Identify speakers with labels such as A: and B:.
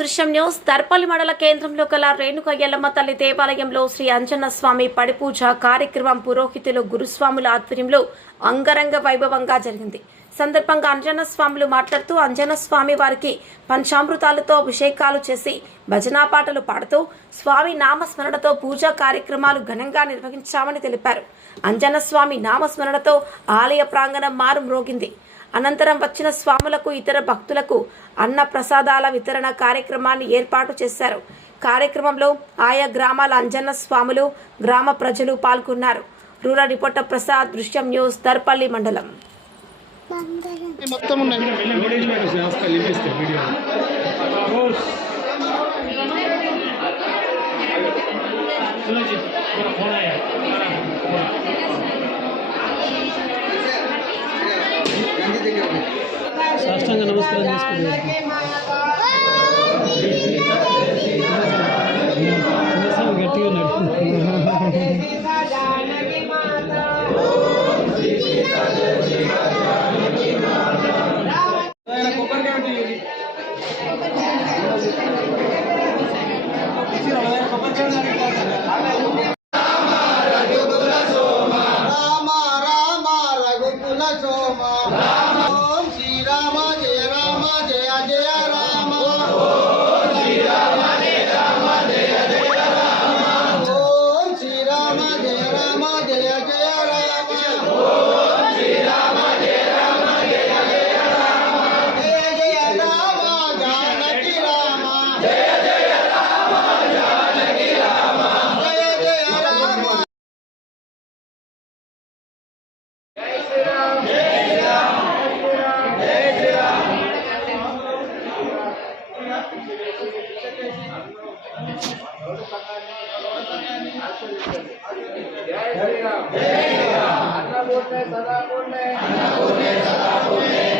A: దృశ్యం న్యూస్. దర్పల్లి మండల కేంద్రంలో గల రేణుక ఎల్లమ్మ తల్లి దేవాలయంలో శ్రీ అంజన్న స్వామి పడిపూజ కార్యక్రమం పురోహితులు గురుస్వాముల ఆధ్వర్యంలో అంగరంగ వైభవంగా జరిగింది. సందర్భంగా అంజన్న స్వాములు మాట్లాడుతూ అంజన్న స్వామి వారికి పంచామృతాలతో అభిషేకాలు చేసి భజనా పాటలు పాడుతూ స్వామి నామస్మరణతో పూజా కార్యక్రమాలు ఘనంగా నిర్వహించామని తెలిపారు. అంజన్న స్వామి నామస్మరణతో ఆలయ ప్రాంగణం మారు మ్రోగింది అనంతరం వచ్చిన స్వాములకు ఇతర భక్తులకు అన్న ప్రసాదాల వితరణ కార్యక్రమాన్ని ఏర్పాటు చేశారు. కార్యక్రమంలో ఆయా గ్రామాల అంజన్న స్వాములు గ్రామ ప్రజలు పాల్గొన్నారు. రూరల్ రిపోర్టర్ ప్రసాద్ దృశ్యం న్యూస్ దర్పల్లి మండలం.
B: మొత్తం ఉన్నాయి
C: సాష్టాంగ నమస్కారం చేసుకుంటే గట్టిగా ఉన్నాడు
D: अन्नपूर्णे सदा पूर्णे अन्नपूर्णे सदा पूर्णे